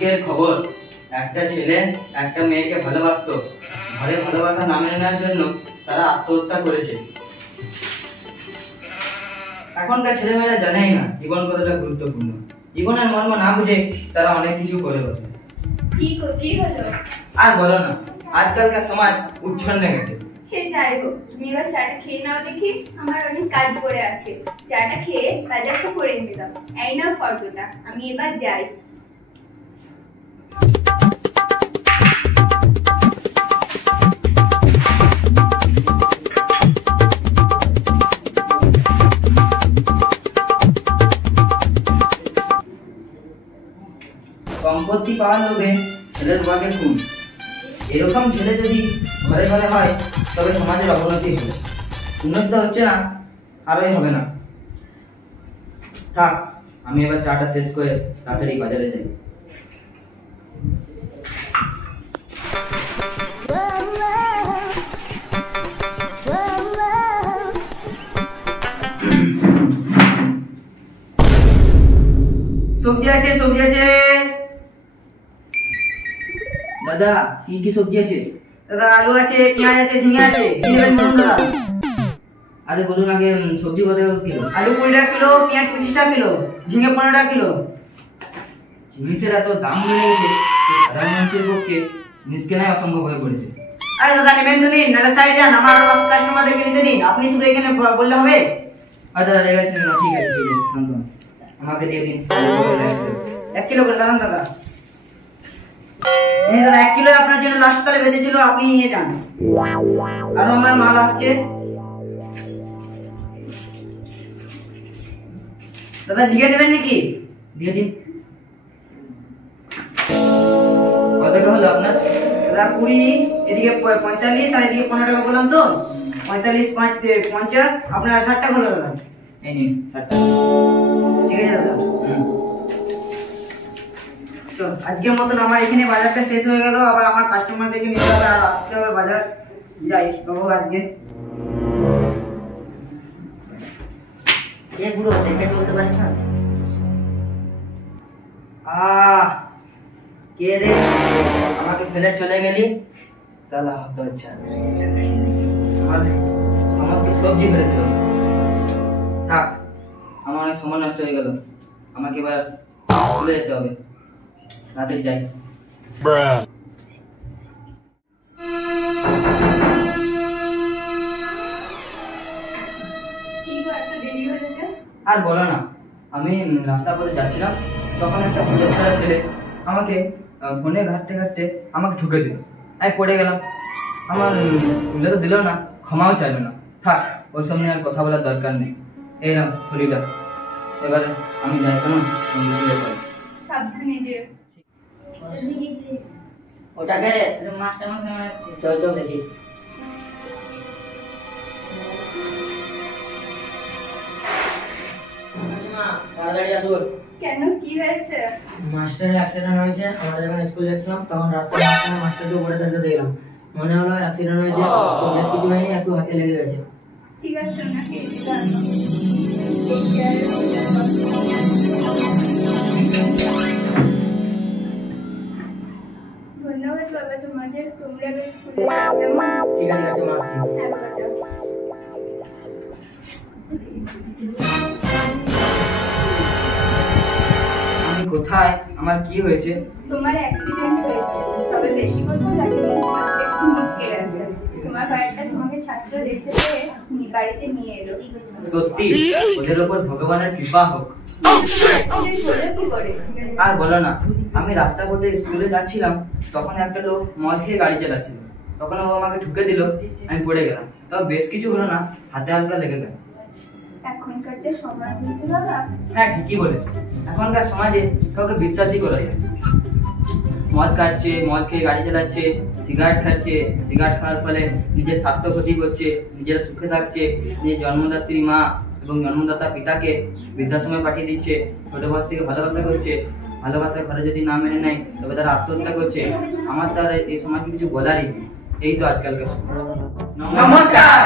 আজকের খবর, একটা ছেলে একটা মেয়েকে ভালোবাসতো, ঘরে ভালোবাসা না মেনে নেওয়ার জন্য তারা আত্মহত্যা করেছে। এখনকার ছেলেমেয়েরা জানেই না জীবন কতটা গুরুত্বপূর্ণ। জীবনের মর্ম না বুঝে তারা অনেক কিছু করে বসে। কি হলো? আর বলো না, আজকালকার সমাজ উচ্ছন্নে গেছে। সে যাই হোক, তুমি এবার চাটা খেয়ে নাও দেখি, আমার অনেক কাজ পড়ে আছে। চাটা খেয়ে বাজারটা করে এনে দাও। এই নাও ফর্দটা, আমি এবার যাই। সম্পত্তি পাওয়ার লোভে ছেলের বাবাকে খুন। এরকম ছেলে যদি ঘরে ঘরে হয় তবে সমাজের অবনতি হবে। উন্নতি হচ্ছে না, আরোই হবে না। থাক, আমি এবার চাটা শেষ করে তাড়াতাড়ি বাজারে যাই। সবজি আছে, সবজি আছে। দাদা, কি কি সবজি আছে? দাদা, আলু আছে, পেঁয়াজ আছে, ঝিঙে আছে। কি নেবেন বলুন দাদা? আরে বলুন আগে, সবজি কত কিলো? আলু 20 টাকা কিলো, পেঁয়াজ 25 টাকা কিলো, ঝিঙে 15 টাকা কিলো। জিনিসের এত দাম বেড়ে গেছে, সাধারণ মানুষের পক্ষে জিনিস কেনাই অসম্ভব হয়ে পড়েছে। আরে দাদা, নেবেন তো নিন, নাহলে সাইডে যান, আমার আরো কাস্টমারদেরকে নিতে দিন। আপনি শুধু এখানে বললে হবে? আচ্ছা দাদা, ঠিক আছে, ঠিক আছে, শান্ত হন। আমাকে দিয়ে দিন 1 কিলো করে। দাঁড়ান দাদা, এই দাদা 1 কিলো আপনার জন্য লাস্ট কালে বেঁচেছিল, আপনি নিয়ে যান। আরো আমার মাল আসছে। দাদা, ঝিঙে নেবেন নাকি? দিয়ে দিন। কত টাকা হলো আপনার? দাদা 20, এদিকে 45 আর এদিকে 15 টাকা বললাম তো। 45 5 50, আপনার 60 টাকা হলো দাদা। এই নিন 60 টাকা। ঠিক আছে দাদা। চল, আজকের মতন আমার এখানে বাজারটা শেষ হয়ে গেল। আবার আমার কাস্টমারদেরকে নিতে হবে আর আসতে হবে বাজার। যাই বাবু আজকে। পুরো দেখে চলতে পারিস না? কে রে, আমাকে ফেলে চলে গেলি? সালা হতো। আচ্ছা, আমাকে সবজি ফেলে দিল। থাক, আমার অনেক সময় নষ্ট হয়ে গেল। আমাকে এবার চলে যেতে হবে। তাড়াতাড়ি যাই। আর বলো না, আমি রাস্তা পথে যাচ্ছিলাম, তখন একটা ভোটের ছাড়া ছেলে আমাকে ফোনে ঘাটতে ঘাটতে আমাকে ঠুকে দিল। আমি পড়ে গেলাম। আমার তুলে তো দিল না, ক্ষমাও চাইলো না। থাক, ওইসব নিয়ে আর কথা বলার দরকার নেই। এই নাও হরিটা, এবারে আমি যাই। কেমন সাবধানে যেও। ওটাকে রে, মাছটা আমার কেমন হচ্ছে? চল চল দেখি। তাড়াতাড়ি আসুন। কেন, কি হয়েছে? মাস্টারের অ্যাক্সিডেন্ট হয়েছে। আমরা যখন স্কুল যাচ্ছিলাম তখন রাস্তায় মাস্টারকে উপরে থাকতে দেখলাম। মনে হলো অ্যাক্সিডেন্ট হয়েছে, বেশ কিছু হয়নি, একটু হাতে লেগে গেছে। ঠিক আছে, ওনাকে ধন্যবাদ বাবা তোমাদের। তোমরা বেশ স্কুলে ঠিক আছে, একটু মাসি। আমি কোথায়, আমার কি হয়েছে? তোমার অ্যাক্সিডেন্ট হয়েছে, তবে বেশি কোথাও লাগেনি, একটু মুচকে গেছে। তোমার ভাইটা তোমাকে ছাত্র দেখতে পেয়ে বাড়িতে নিয়ে এলো। সত্যি, ওদের উপর ভগবানের কৃপা হোক। কি করে? আর বলো না, আমি রাস্তা পথে স্কুলে যাচ্ছিলাম, তখন একটা লোক মদ খেয়ে গাড়ি চালাচ্ছিল। তখন ও আমাকে ঠুকে দিল, আমি পড়ে গেলাম। তবে বেশ কিছু হলো না, হাতে হালকা লেগে গেল। এখনকার যে সমাজ হয়েছে বাবা। হ্যাঁ, ঠিকই বলেছ। এখনকার সমাজে কাউকে বিশ্বাসই করা যায়। মদ খাচ্ছে, মদ খেয়ে গাড়ি চালাচ্ছে, সিগারেট খাচ্ছে, সিগারেট খাওয়ার ফলে নিজের স্বাস্থ্য ক্ষতি করছে, নিজের সুখে থাকছে, নিজের জন্মদাত্রী মা এবং জন্মদাতা পিতাকে বৃদ্ধাশ্রমে পাঠিয়ে দিচ্ছে, ছোট বয়স থেকে ভালোবাসা করছে। ভালোবাসা ঘরে যদি না মেনে নেয় তবে তারা আত্মহত্যা করছে। আমার তার এই সমাজকে কিছু বলারই নেই। এই তো আজকালকার। নমস্কার।